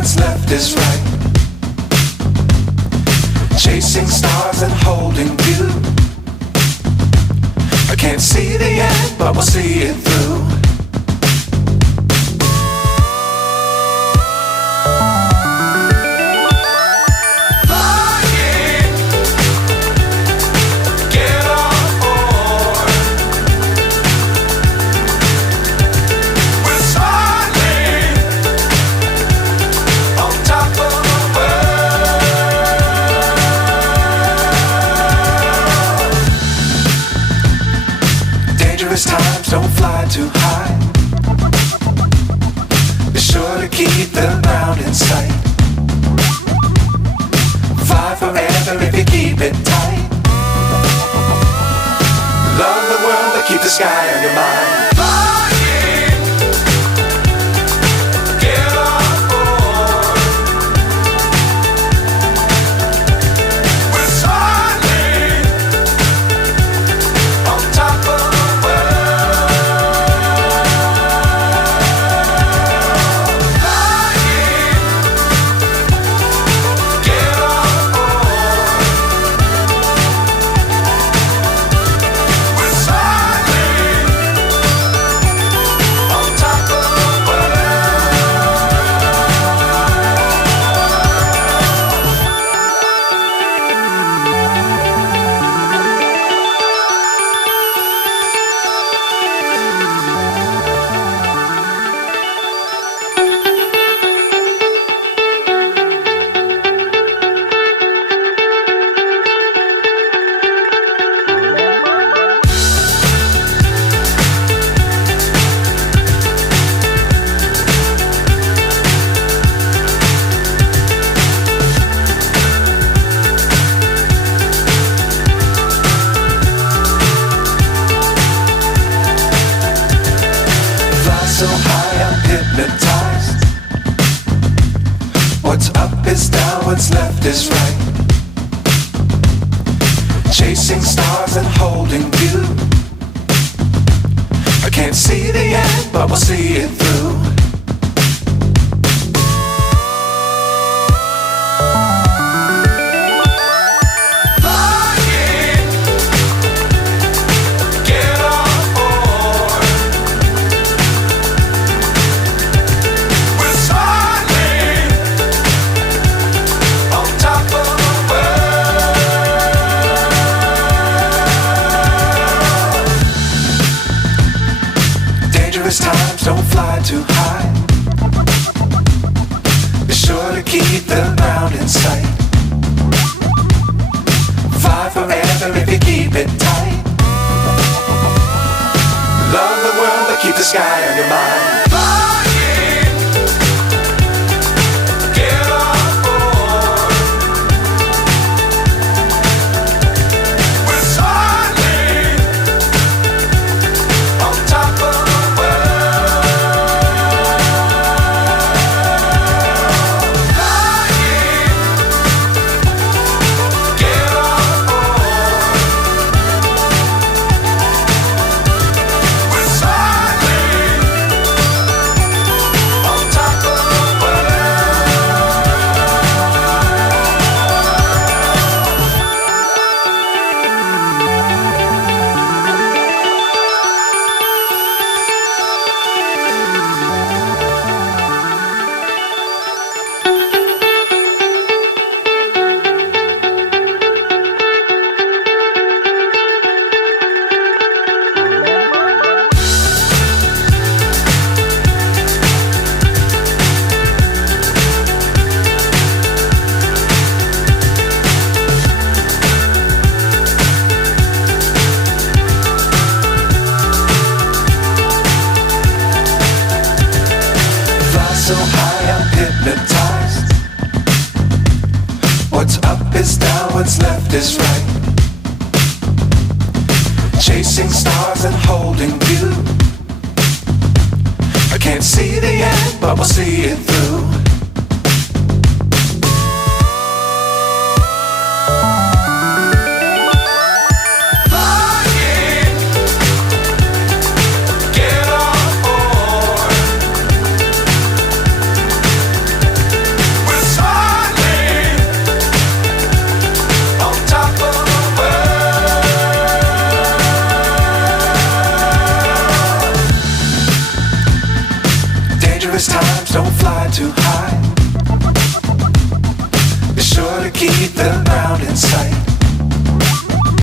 what's left is right. Chasing stars and holding you. I can't see the end, but we'll see it through. Times don't fly too high. Be sure to keep the ground in sight. Fly forever if you keep it tight. Love the world but keep the sky on your mind. So high I'm hypnotized. What's up is down, what's left is right. Chasing stars and holding you. I can't see the end, but we'll see it through. Times don't fly too high. Be sure to keep the ground in sight. Fly forever if you keep it tight. Love the world but keep the sky on your mind. So high I'm hypnotized. What's up is down, what's left is right. Chasing stars and holding you. I can't see the end, but we'll see it through. too high. Be sure to keep the ground in sight.